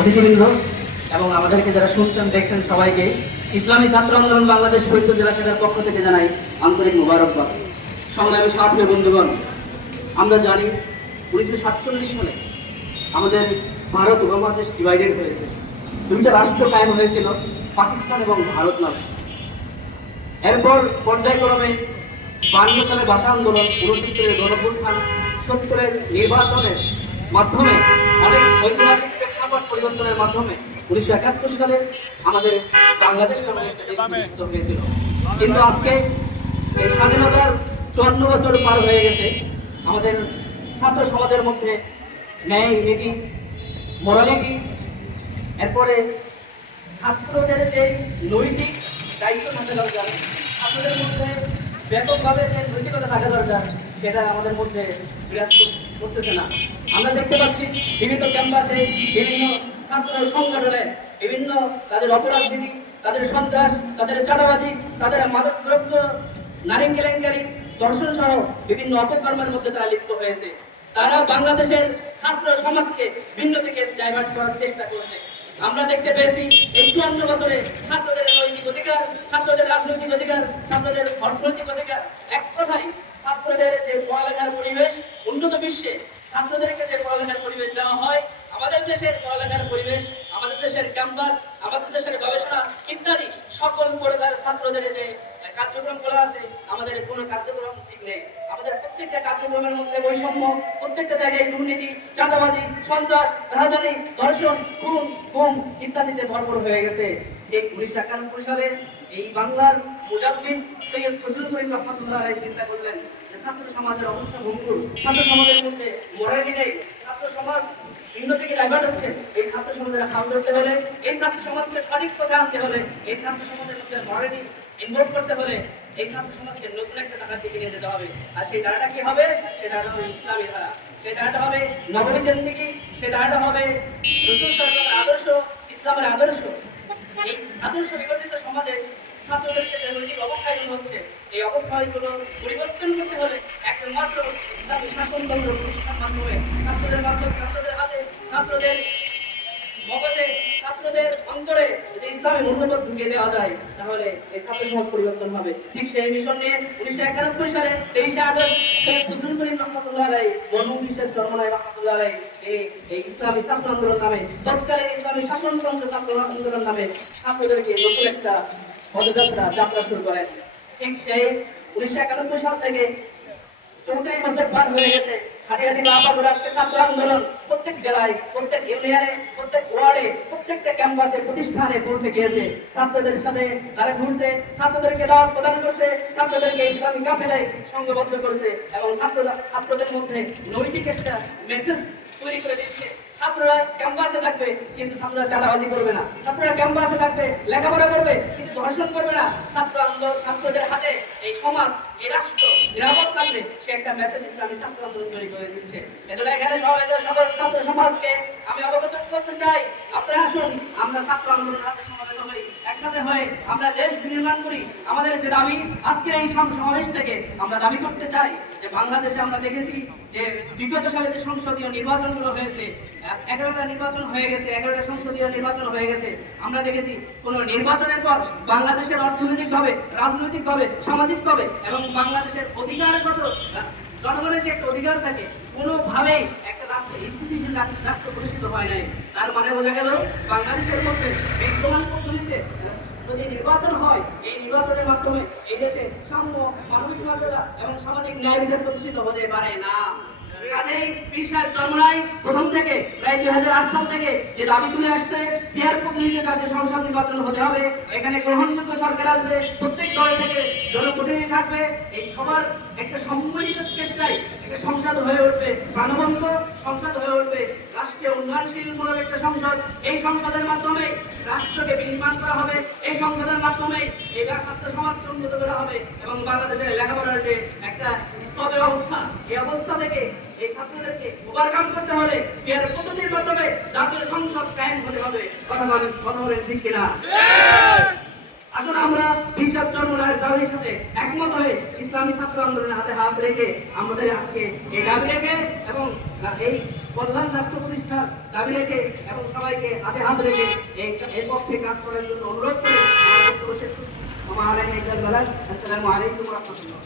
অতিথিবৃন্দ এবং আমাদেরকে যারা শুনছেন দেখছেন সবাইকে ইসলামী ছাত্র আন্দোলন বাংলাদেশ ফরিদপুর জেলা শাখার পক্ষ থেকে জানাই আন্তরিক মোবারকবাদ। সংগ্রামী সাথী বন্ধুগণ, আমরা জানি 1947 সালে আমাদের ভারত উপমহাদেশ ডিভাইডেড হয়েছে। দুইটা রাষ্ট্র কায়েম হয়েছিল, পাকিস্তান এবং ভারত নামে। এরপর পর্যায়ক্রমে 52 সালে ভাষা আন্দোলন, 69-এর গণঅভ্যুত্থান, 70-এর নির্বাচনের মাধ্যমে অনেক ঐতিহাসিক প্রেক্ষাপট পরিবর্তনের মাধ্যমে 1971 সালে আমাদের বাংলাদেশ নামে একটা দেশ প্রতিষ্ঠিত হয়েছিল। কিন্তু আজকে এই স্বাধীনতার 54 বছর পার হয়ে গেছে। আমাদের ছাত্র সমাজের মধ্যে ন্যায় নীতি, মোরালিটি, এরপরে ছাত্রদের যে নৈতিক দায়িত্ব থাকা দরকার, ছাত্রদের মধ্যে ব্যাপকভাবে যে নৈতিকতা থাকা দরকার, সেটা আমাদের মধ্যে বিরাজ করতেছে না। আমরা দেখতে পাচ্ছি বিভিন্ন ক্যাম্পাসে, বিভিন্ন ছাত্র সংগঠনে বিভিন্ন তাদের অপরাধবিধি, তাদের সন্ত্রাস, তাদের চাঁদাবাজি, তাদের মাদকদ্রব্য, নারী কেলেঙ্কারি, ধর্ষণ সহ বিভিন্ন অপকর্মের মধ্যে তারা লিপ্ত হয়েছে। তারা বাংলাদেশের ছাত্র সমাজকে ভিন্ন দিকে ডাইভার্ট করার চেষ্টা করছে। আমরা দেখতে পেয়েছি এই 54 বছরে ছাত্রদের নৈতিক অধিকার, ছাত্রদের রাজনৈতিক অধিকার, ছাত্রদের অর্থনৈতিক অধিকার, এক কথায় ছাত্রদের যে পড়ালেখার পরিবেশ, উন্নত বিশ্বে ছাত্রদেরকে যে পড়ালেখার পরিবেশ দেওয়া হয়, আমাদের দেশের পড়ালেখার পরিবেশ, আমাদের দেশের ক্যাম্পাস, আমাদের দেশের গবেষণা ইত্যাদি সকল প্রকার ছাত্রদের যে কার্যক্রম করা আছে, আমাদের কোনো কার্যক্রম ঠিক নেই। আমাদের প্রত্যেকটা কার্যক্রমের মধ্যে বৈষম্য, প্রত্যেকটা জায়গায় দুর্নীতি, চাঁদাবাজি, সন্ত্রাস, রাজনী, ধর্ষণ, খুন, গুম ইত্যাদিতে ভরপুর হয়ে গেছে। ঠিক 1991 সালে এই বাংলার মুজাদ্দিদ সৈয়দ ফজলুল করিম রহমাতুল্লাহ আলাইহি চিন্তা করলেন যে ছাত্র সমাজের অবস্থা ভঙ্গুর, ছাত্র সমাজের মধ্যে মোরালিটি নেই, ছাত্র সমাজ ভিন্ন থেকে ডাইভার্ট হচ্ছে। এই ছাত্র সমাজের হাল ধরতে হলে, এই ছাত্র সমাজকে সঠিক পথে আনতে হলে, এই ছাত্র সমাজের মধ্যে মোরালিটি ইনভলভ করতে হলে এই ছাত্র সমাজকে নতুন একটা ধারার দিকে নিয়ে যেতে হবে। আর সেই ধারাটা কি হবে? সেই ধারাটা হবে ইসলামী ধারা, সেই ধারাটা হবে নববী জিন্দেগি, সেই ধারাটা হবে রাসূল সাল্লাল্লাহু আলাইহি আদর্শ, ইসলামের আদর্শ। এই আদর্শ বিবর্তিত সমাজে ছাত্রদেরকে যে নৈতিক অবক্ষয়গুলো হচ্ছে, এই অবক্ষয়গুলো পরিবর্তন করতে হলে একমাত্র ইসলামী শাসনতন্ত্র প্রতিষ্ঠার মাধ্যমে, ছাত্রদের মাধ্যমে, ছাত্রদের হাতে, ছাত্রদের মগজে, ছাত্রদের অন্তরে যদি ইসলামী মূল্যবোধ ঢুকিয়ে দেওয়া যায়, তাহলে এই ছাত্র সমাজ পরিবর্তন হবে। ঠিক সেই মিশন নিয়ে 1991 সালে 23 আগস্ট সৈয়দ ফজলুল করিম রহমাতুল্লাহ আলাইহি বনভূমির চরমনায় রহমাতুল্লাহ আলাইহি এই ইসলামী ছাত্র আন্দোলন নামে, তৎকালীন ইসলামী শাসনতন্ত্র ছাত্র আন্দোলন নামে ছাত্রদেরকে নতুন একটা পদযাত্রা যাত্রা শুরু করেন। ঠিক সেই 1991 সাল থেকে 34 বছর পার হয়ে গেছে। হাঁটি হাঁটি বাবা আজকে ছাত্র আন্দোলন প্রত্যেক জেলায়, প্রত্যেক ইউনিয়নে, প্রত্যেক ওয়ার্ডে, প্রত্যেকটা ক্যাম্পাসে, প্রতিষ্ঠানে পৌঁছে গিয়েছে। ছাত্রদের সাথে তারা ঘুরছে, ছাত্রদেরকে দাওয়াত প্রদান করছে, ছাত্রদেরকে ইসলামী কাফেলায় সংঘবদ্ধ করছে এবং ছাত্রদের মধ্যে নৈতিক একটা মেসেজ তৈরি করে দিচ্ছে। ছাত্ররা ক্যাম্পাসে থাকবে কিন্তু ছাত্ররা চাঁদাবাজি করবে না, ছাত্ররা ক্যাম্পাসে থাকবে লেখাপড়া করবে কিন্তু ধর্ষণ করবে না। ছাত্রদের হাতে এই সমাজ, এই রাষ্ট্র নিরাপদ থাকবে, সে একটা মেসেজ ইসলামী ছাত্র আন্দোলন তৈরি করে দিচ্ছে। এজন্য এখানে সবাই ছাত্র সমাজকে আমি অবগত করতে চাই, আপনারা আসুন আমরা ছাত্র আন্দোলনের হাতে সমবেত হই, একসাথে হয়ে আমরা দেশ নির্মাণ করি। আমাদের যে দাবি আজকের এই সমাবেশ থেকে আমরা দাবি করতে চাই যে বাংলাদেশে আমরা দেখেছি যে বিগত সালে যে সংসদীয় নির্বাচনগুলো হয়েছে, 11টা নির্বাচন হয়ে গেছে, 11টা সংসদীয় নির্বাচন হয়ে গেছে। আমরা দেখেছি কোন নির্বাচনের পর বাংলাদেশের অর্থনৈতিকভাবে, রাজনৈতিকভাবে, সামাজিকভাবে এবং বাংলাদেশের অধিকারগত জনগণের যে একটা অধিকার থাকে, কোনোভাবেই একটা রাষ্ট্র স্থিতিশীল রাষ্ট্র প্রতিষ্ঠিত হয় নাই। তার মানে বোঝা গেল বাংলাদেশের মধ্যে বিদ্যমান পদ্ধতিতে যদি নির্বাচন হয়, এই নির্বাচনের মাধ্যমে এই দেশে সাম্য, মানবিক মর্যাদা এবং সামাজিক ন্যায় বিচার প্রতিষ্ঠিত হতে পারে না। কাজেই পীর সাহেব চরমনাই প্রথম থেকে প্রায় 2008 সাল থেকে যে দাবি তুলে আসছে, পিয়ার পদ্ধতিতে জাতীয় সংসদ নির্বাচন হতে হবে, এখানে গ্রহণযোগ্য সরকার আসবে, প্রত্যেক দল থেকে জনপ্রতিনিধি থাকবে, এই সবার একটা সম্মিলিত চেষ্টায় একটা সংসদ হয়ে উঠবে, প্রাণবন্ত সংসদ হয়ে উঠবে, রাষ্ট্রীয় উন্নয়নশীল মূলক একটা সংসদ। এই সংসদের মাধ্যমে রাষ্ট্রকে বিনির্মাণ করা হবে, এই সংসদের মাধ্যমে এই ছাত্র সমাজকে উন্নত করা হবে এবং বাংলাদেশের লেখাপড়ার যে একটা স্তবের অবস্থা, এই অবস্থা থেকে এই ছাত্রদেরকে ওভারকাম করতে হলে পিয়ার পদ্ধতির মাধ্যমে জাতীয় সংসদ কায়েম হতে হবে। কথা বলেন ঠিক কিনা? আসলে আমরা বিশ্ব চরমনার দাবির সাথে একমত হয়ে ইসলামী ছাত্র আন্দোলনের হাতে হাত রেখে আমাদের আজকে এই দাবি রেখে এবং এই কল্যাণ রাষ্ট্র প্রতিষ্ঠার দাবি রেখে এবং সবাইকে হাতে হাত রেখে এই পক্ষে কাজ করার জন্য অনুরোধ করে আমার বক্তব্য শেষ করছি। আসসালামু আলাইকুম ওয়া রাহমাতুল্লাহ।